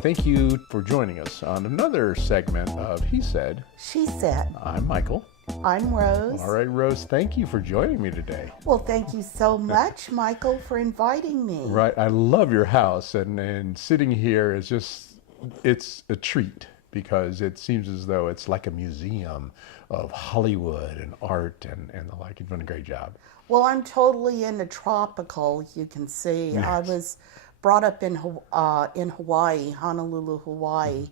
Thank you for joining us on another segment of He Said. She Said. I'm Michael. I'm Rose. All right, Rose, thank you for joining me today. Well, thank you so much, Michael, for inviting me. Right, I love your house, and sitting here is just, it's a treat because it seems as though it's like a museum of Hollywood and art and the like. You've done a great job. Well, I'm totally into tropical, you can see. Yes. I was brought up in Hawaii, Honolulu, Hawaii,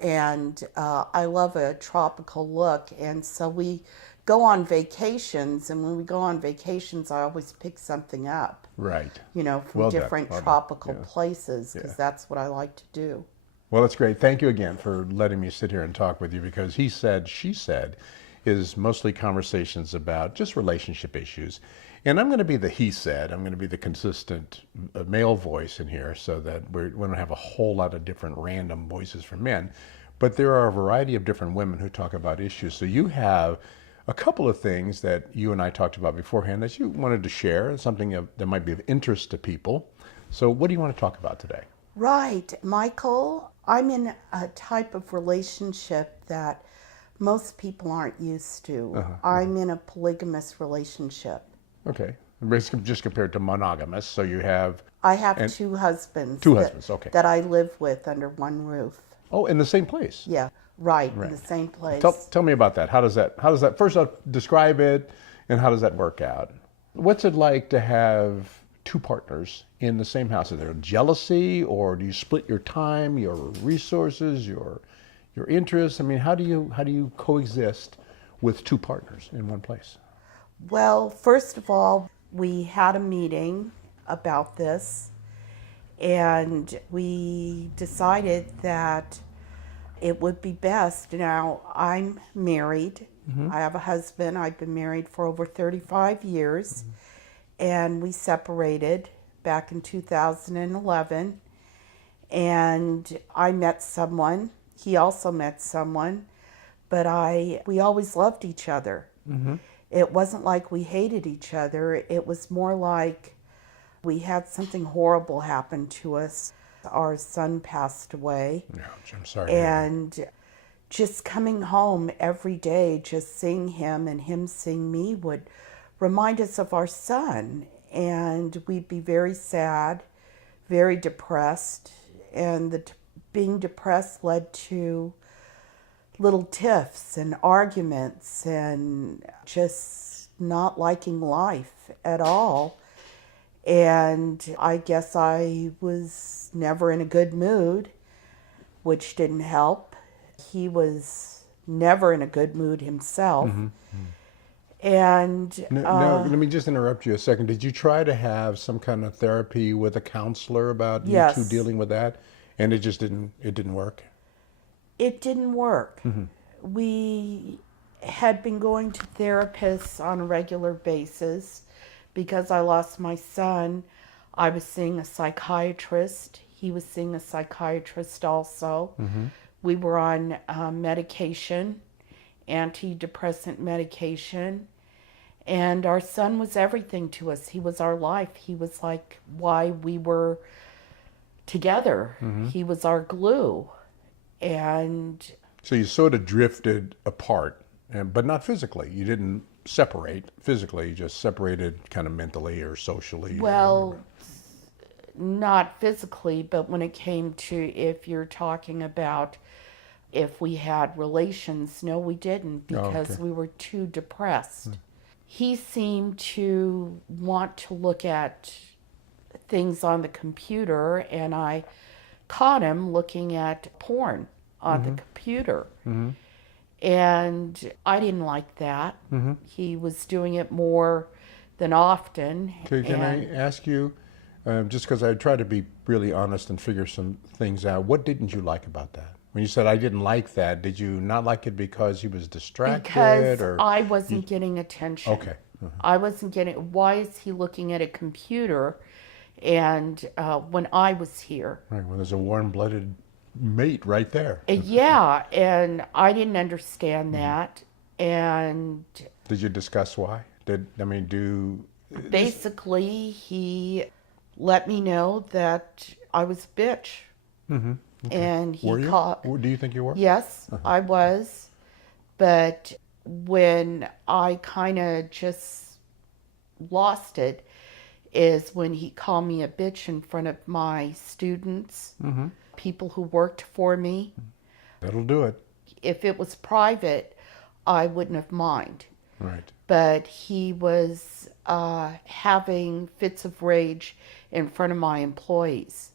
and I love a tropical look. And so we go on vacations, and when we go on vacations, I always pick something up. Right. You know, from Well done, different well done. tropical Yeah. places, because Yeah. that's what I like to do. Well, that's great. Thank you again for letting me sit here and talk with you, because He Said, She Said is mostly conversations about just relationship issues. And I'm going to be the he said. I'm going to be the consistent male voice in here so that we don't have a whole lot of different random voices from men. But there are a variety of different women who talk about issues. So you have a couple of things that you and I talked about beforehand that you wanted to share, something that might be of interest to people. So what do you want to talk about today? Right, Michael, I'm in a type of relationship that most people aren't used to. I'm in a polygamous relationship. Okay. Just compared to monogamous. So you have... I have two husbands. Two husbands, okay. That I live with under one roof. Oh, in the same place? Yeah, right. In the same place. Tell me about that. How does that, first off, describe it, and how does that work out? What's it like to have two partners in the same house? Is there jealousy, or do you split your time, your resources, your interests? I mean, how do you coexist with two partners in one place? Well, first of all, we had a meeting about this, and we decided that it would be best. Now, I'm married. I have a husband. I've been married for over 35 years, and we separated back in 2011. And I met someone. He also met someone, but we always loved each other. It wasn't like we hated each other. It was more like we had something horrible happen to us. Our son passed away. Ouch, I'm sorry. And just coming home every day, just seeing him and him seeing me would remind us of our son. And we'd be very sad, very depressed. And being depressed led to little tiffs and arguments and just not liking life at all. And I guess I was never in a good mood, which didn't help. He was never in a good mood himself. And now, let me just interrupt you a second. Did you try to have some kind of therapy with a counselor about you two dealing with that? And it just didn't work? It didn't work. We had been going to therapists on a regular basis. Because I lost my son, I was seeing a psychiatrist. He was seeing a psychiatrist also. We were on medication, antidepressant medication. And our son was everything to us. He was our life. He was like why we were together. He was our glue. And so you sort of drifted apart, but not physically. You didn't separate physically, you just separated kind of mentally or socially. Well, not physically, but when it came to, if you're talking about if we had relations, no, we didn't, because we were too depressed. He seemed to want to look at things on the computer, and I caught him looking at porn on the computer. And I didn't like that. He was doing it more than often. Okay, can I ask you, just because I try to be really honest and figure some things out, what didn't you like about that? When you said I didn't like that, did you not like it because he was distracted? Because or I wasn't getting attention. Okay. I wasn't getting, why is he looking at a computer and when I was here? Right, well, there's a warm-blooded mate right there. Yeah, and I didn't understand that. And did you discuss why? Basically, he let me know that I was a bitch. Mm-hmm. Okay. And he Were you? caught. Do you think you were? Yes, I was. But when I kind of just lost it is when he called me a bitch in front of my students, Mm-hmm. people who worked for me. That'll do it. If it was private, I wouldn't have minded. Right. But he was having fits of rage in front of my employees,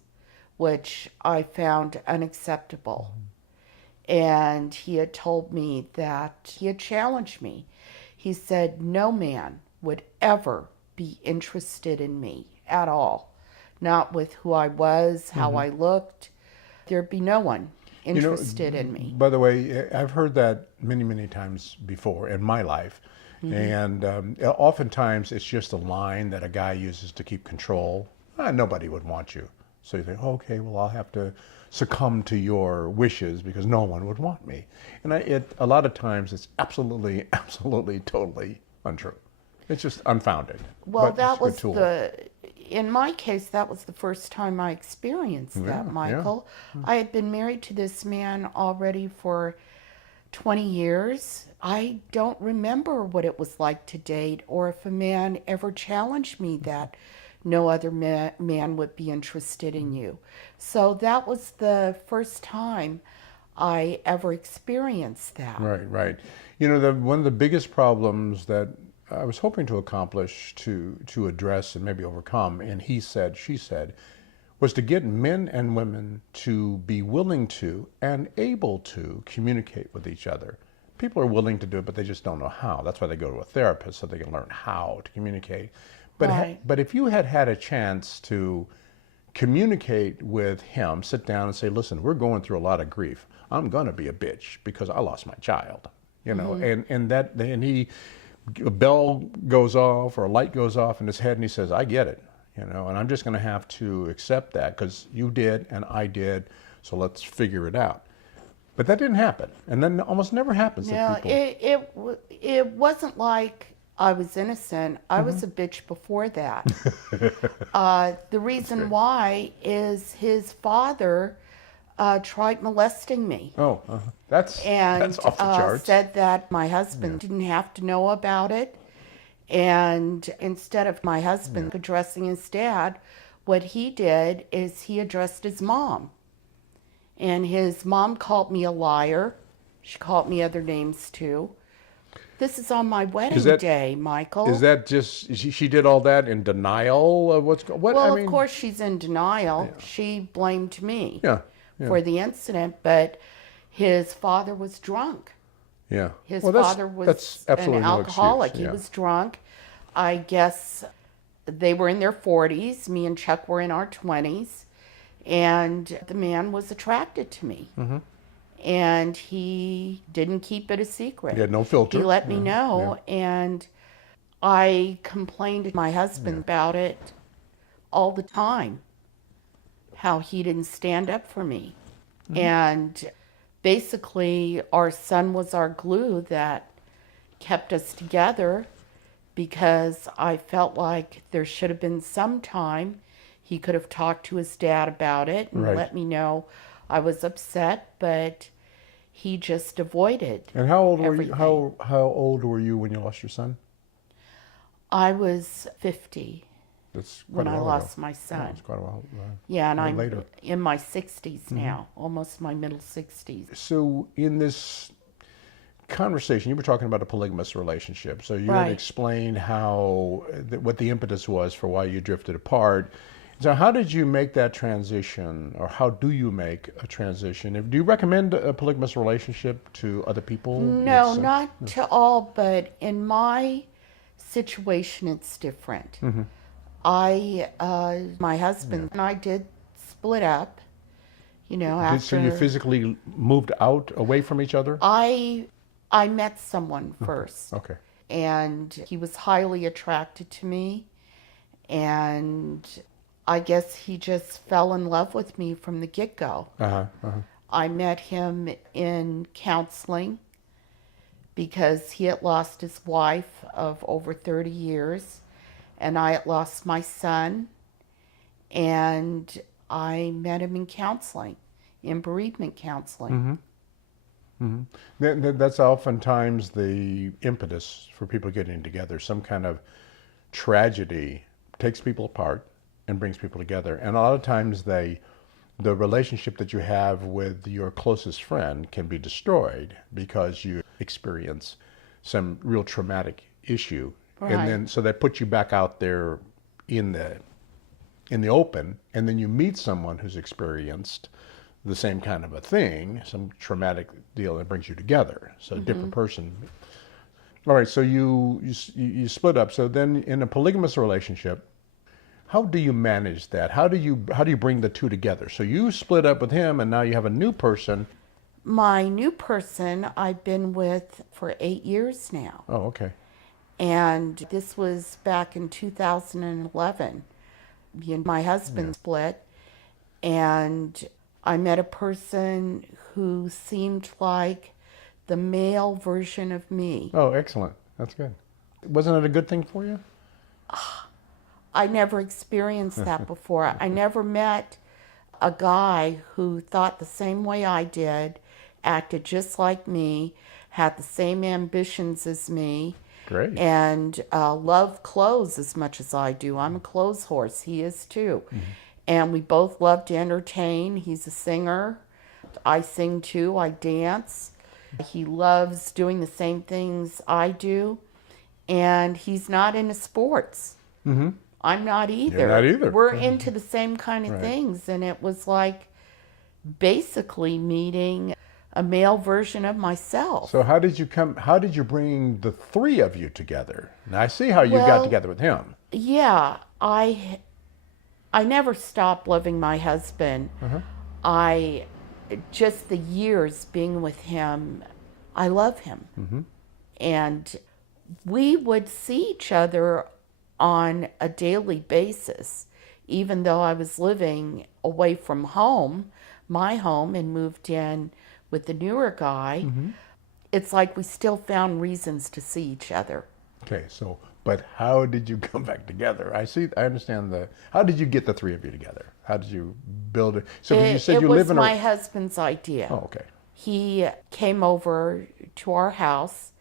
which I found unacceptable. And he had told me that he had challenged me. He said no man would ever be interested in me at all, not with who I was, how I looked. There'd be no one interested in me. By the way, I've heard that many, many times before in my life. And oftentimes it's just a line that a guy uses to keep control. Nobody would want you. So you think, oh, okay, well, I'll have to succumb to your wishes because no one would want me. And a lot of times it's absolutely, absolutely, totally untrue. It's just unfounded. Well, but that it's a good was tool. in my case, that was the first time I experienced that, Michael. I had been married to this man already for 20 years. I don't remember what it was like to date or if a man ever challenged me that no other man would be interested in you. So that was the first time I ever experienced that. Right, right. You know, one of the biggest problems that I was hoping to accomplish, to address and maybe overcome, and he said, she said, was to get men and women to be willing to and able to communicate with each other. People are willing to do it, but they just don't know how. That's why they go to a therapist, so they can learn how to communicate. But Right. but if you had had a chance to communicate with him, sit down and say, listen, we're going through a lot of grief. I'm going to be a bitch because I lost my child, you know, and he, a bell goes off or a light goes off in his head and he says, I get it, you know, and I'm just going to have to accept that because you did and I did. So let's figure it out. But that didn't happen. And then almost never happens. No, it wasn't like I was innocent. I was a bitch before that. The reason why is his father tried molesting me. Oh, that's off the charts. Said that my husband didn't have to know about it. And instead of my husband addressing his dad, what he did is he addressed his mom. And his mom called me a liar. She called me other names too. This is on my wedding day, Michael. Is that just, she did all that in denial of what's going on? Well, of course she's in denial. Yeah. She blamed me Yeah. for the incident, but his father was drunk. Yeah. His Well, father was that's an absolutely no alcoholic. excuse. He was drunk. I guess they were in their 40s. Me and Chuck were in our 20s. And the man was attracted to me. Mm-hmm. And he didn't keep it a secret. He had no filter. He let me know. And I complained to my husband about it all the time, how he didn't stand up for me. And basically, our son was our glue that kept us together because I felt like there should have been some time he could have talked to his dad about it and Right. let me know I was upset, but he just avoided. And how old were you? everything. How old were you when you lost your son? I was 50 That's quite when a I while lost ago. my Oh, son. it's quite a while. Yeah, and or I'm later. in my 60s now, almost my middle 60s. So in this conversation, you were talking about a polygamous relationship. So you had Right. explained what the impetus was for why you drifted apart. So how did you make that transition, or how do you make a transition? Do you recommend a polygamous relationship to other people? No, It's, not to all, but in my situation, it's different. My husband and I did split up, you know, So after you physically moved out, away from each other? I met someone first, Okay. and he was highly attracted to me, and I guess he just fell in love with me from the get-go. I met him in counseling because he had lost his wife of over 30 years, and I had lost my son, and I met him in counseling, in bereavement counseling. That's oftentimes the impetus for people getting together. Some kind of tragedy takes people apart and brings people together. And a lot of times the relationship that you have with your closest friend can be destroyed because you experience some real traumatic issue. Right. And then so that puts you back out there in the open, and then you meet someone who's experienced the same kind of a thing, some traumatic deal that brings you together. So a different person. All right, so you split up. So then in a polygamous relationship, how do you manage that? How do you bring the two together? So you split up with him, and now you have a new person. My new person I've been with for 8 years now. Oh, okay. And this was back in 2011. My husband split, and I met a person who seemed like the male version of me. Oh, excellent. That's good. Wasn't it a good thing for you? I never experienced that before. I never met a guy who thought the same way I did, acted just like me, had the same ambitions as me. Great. And loved clothes as much as I do. I'm a clothes horse. He is too. And we both love to entertain. He's a singer. I sing too. I dance. He loves doing the same things I do. And he's not into sports. I'm not either. You're not either. We're into the same kind of Right. things. And it was like basically meeting a male version of myself. So how did you bring the three of you together? Now I see how you got Well, together with him. Yeah, I never stopped loving my husband. I just the years being with him, I love him. And we would see each other on a daily basis, even though I was living away from home, my home, and moved in with the newer guy. It's like we still found reasons to see each other. Okay, so but how did you come back together? I understand how did you get the three of you together? How did you build it? So you said you live in It was my husband's idea. Oh, okay. He came over to our house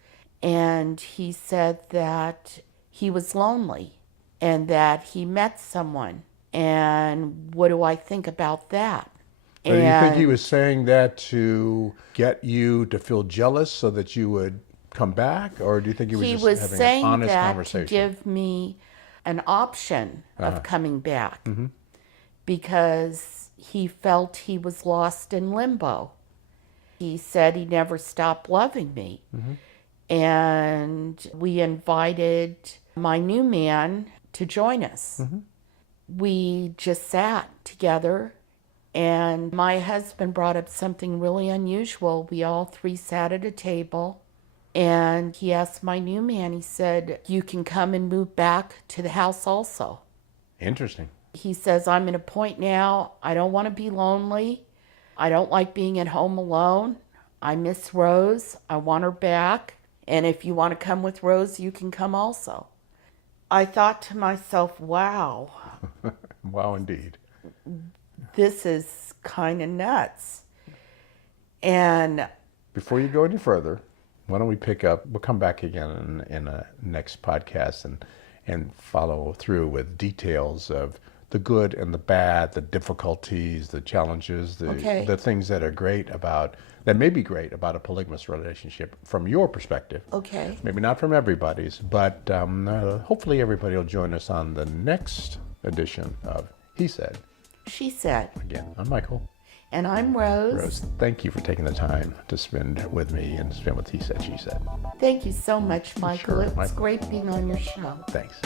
and he said that he was lonely and that he met someone. And what do I think about that? So do you think he was saying that to get you to feel jealous so that you would come back? Or do you think he was just having saying an honest that conversation? to give me an option of coming back because he felt he was lost in limbo. He said he never stopped loving me. And we invited my new man to join us. We just sat together, and my husband brought up something really unusual. We all three sat at a table, and he asked my new man, he said, "You can come and move back to the house also." Interesting. He says, "I'm at a point now, I don't want to be lonely. I don't like being at home alone. I miss Rose. I want her back. And if you want to come with Rose, you can come also." I thought to myself, wow, Wow, indeed. this is kind of nuts. And Before you go any further, why don't we pick up? We'll come back again in a next podcast and follow through with details of the good and the bad, the difficulties, the challenges, the things that are that may be great about a polygamous relationship from your perspective. okay. Maybe not from everybody's, but hopefully everybody will join us on the next edition of He Said. She said. Again, I'm Michael. And I'm Rose. Rose, thank you for taking the time to spend with me and spend with He Said, She Said. Thank you so much, Michael. Sure, It was Michael. great being on your show. Thanks.